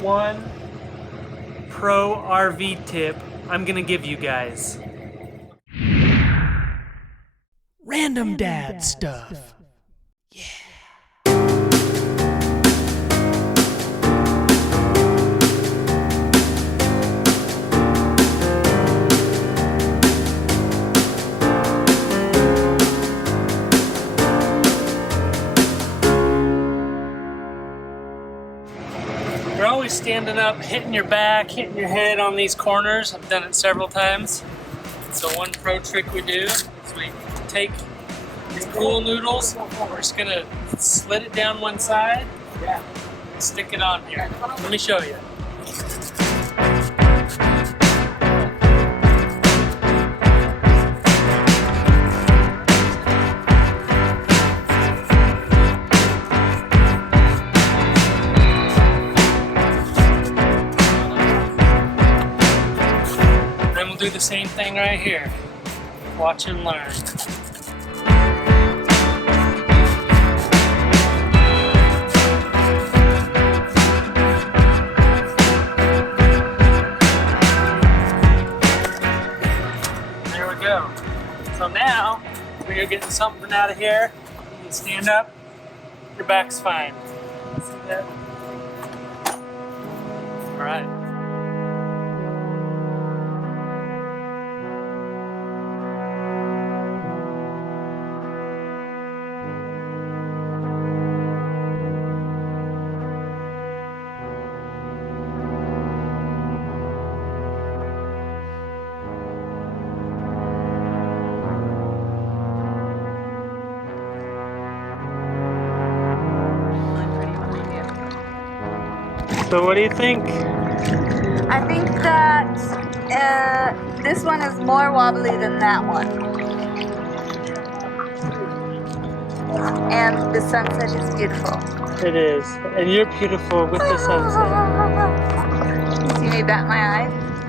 one pro RV tip I'm gonna give you guys. Random dad stuff. You're always standing up, hitting your back, hitting your head on these corners. I've done it several times. So one pro trick we do is we take these pool noodles, we're just gonna slit it down one side, and stick it on here. Let me show you. Then we'll do the same thing right here. Watch and learn. There we go. So now, when you're getting something out of here, you can stand up, your back's fine. See that? All right. So what do you think? I think that this one is more wobbly than that one. And the sunset is beautiful. It is. And you're beautiful with the sunset. You see me bat my eyes?